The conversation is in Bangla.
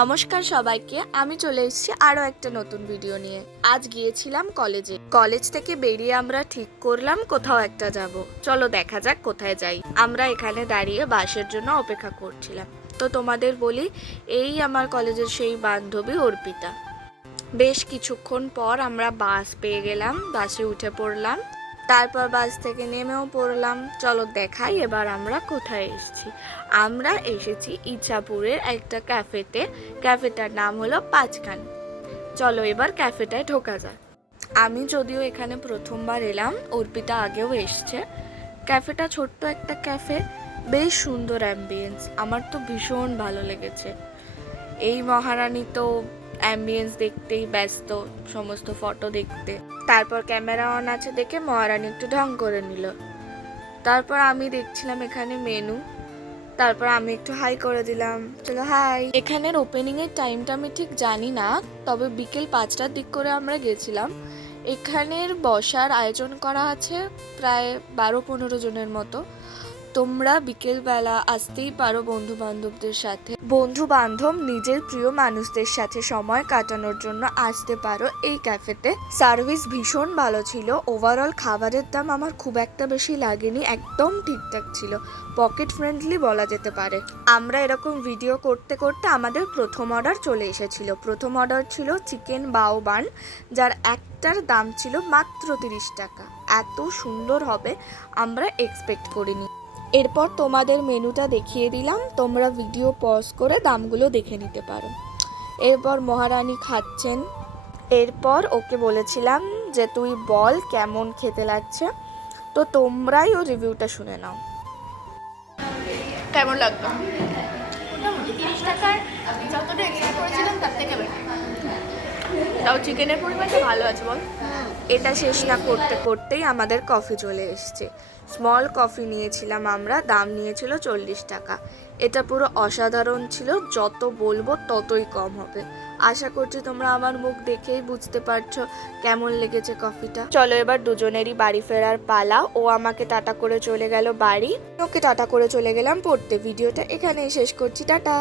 নমস্কার সবাইকে, আমি চলে এসেছি আরও একটা নতুন ভিডিও নিয়ে। আজ গিয়েছিলাম কলেজে। কলেজ থেকে বেরিয়ে আমরা ঠিক করলাম কোথাও একটা যাব। চলো দেখা যাক কোথায় যাই। আমরা এখানে দাঁড়িয়ে বাসের জন্য অপেক্ষা করছিলাম। তো তোমাদের বলি, এই আমার কলেজের সেই বান্ধবী অর্পিতা। বেশ কিছুক্ষণ পর আমরা বাস পেয়ে গেলাম, বাসে উঠে পড়লাম। তারপর বাস থেকে নেমেও পড়লাম। চলো দেখাই এবার আমরা কোথায় এসেছি। আমরা এসেছি ইচ্ছাপুরের একটা ক্যাফেতে। ক্যাফেটার নাম হলো পাঁচখান। চলো এবার ক্যাফেটায় ঢোকা যায় আমি যদিও এখানে প্রথমবার এলাম, অর্পিতা আগেও এসছে। ক্যাফেটা ছোট্ট একটা ক্যাফে, বেশ সুন্দর অ্যাম্বিয়েন্স আমার তো ভীষণ ভালো লেগেছে। এই মহারানী তো অ্যাম্বিয়েন্স দেখতেই ব্যস্ত, সমস্ত ফটো দেখতে। তারপর ক্যামেরা অন আছে দেখে মহারানী একটু ঢং করে নিল। তারপর আমি দেখছিলাম এখানে মেনু তারপর আমি একটু হাই করে দিলাম, চলো হাই এখানের ওপেনিং এর টাইমটা আমি ঠিক জানি না, তবে বিকেল পাঁচটার দিক করে আমরা গেছিলাম। এখানের বসার আয়োজন করা আছে প্রায় বারো পনেরো জনের মতো। তোমরা বিকেলবেলা আসতেই পারো বন্ধু বান্ধবদের সাথে। বন্ধু বান্ধব নিজের প্রিয় মানুষদের সাথে সময় কাটানোর জন্য আসতে পারো এই ক্যাফেতে। সার্ভিস ভীষণ ভালো ছিল। ওভারঅল খাবারের দাম আমার খুব একটা বেশি লাগেনি, একদম ঠিকঠাক ছিল। পকেট ফ্রেন্ডলি বলা যেতে পারে। আমরা এরকম ভিডিও করতে করতে আমাদের প্রথম অর্ডার চলে এসেছিল। প্রথম অর্ডার ছিল চিকেন বাও বান, যার একটার দাম ছিল মাত্র তিরিশ টাকা। এত সুন্দর হবে, আমরা এক্সপেক্ট করিনি। এরপর তোমাদের মেনুটা দেখিয়ে দিলাম। তোমরা ভিডিও পজ করে দামগুলো দেখে নিতে পারো। এরপর মহারানী খাচ্ছেন। এরপর ওকে বলেছিলাম যে, তুই বল কেমন খেতে লাগছে? তো তোমরাই ও রিভিউটা শুনে নাও। কেমন বেশি তাও চিকেনের পরিমাণটা ভালো আছে, বল। এটা শেষ না করতে করতেই আমাদের কফি চলে এসছে। স্মল কফি নিয়েছিলাম আমরা, দাম নিয়েছিল চল্লিশ টাকা। এটা পুরো অসাধারণ ছিল, যত বলব ততই কম হবে। আশা করছি তোমরা আমার মুখ দেখেই বুঝতে পারছ কেমন লেগেছে কফিটা চলো এবার দুজনেরই বাড়ি ফেরার পালা। ও আমাকে টাটা করে চলে গেল বাড়ি। ওকে টাটা করে চলে গেলাম পড়তে। ভিডিওটা এখানেই শেষ করছি। টাটা।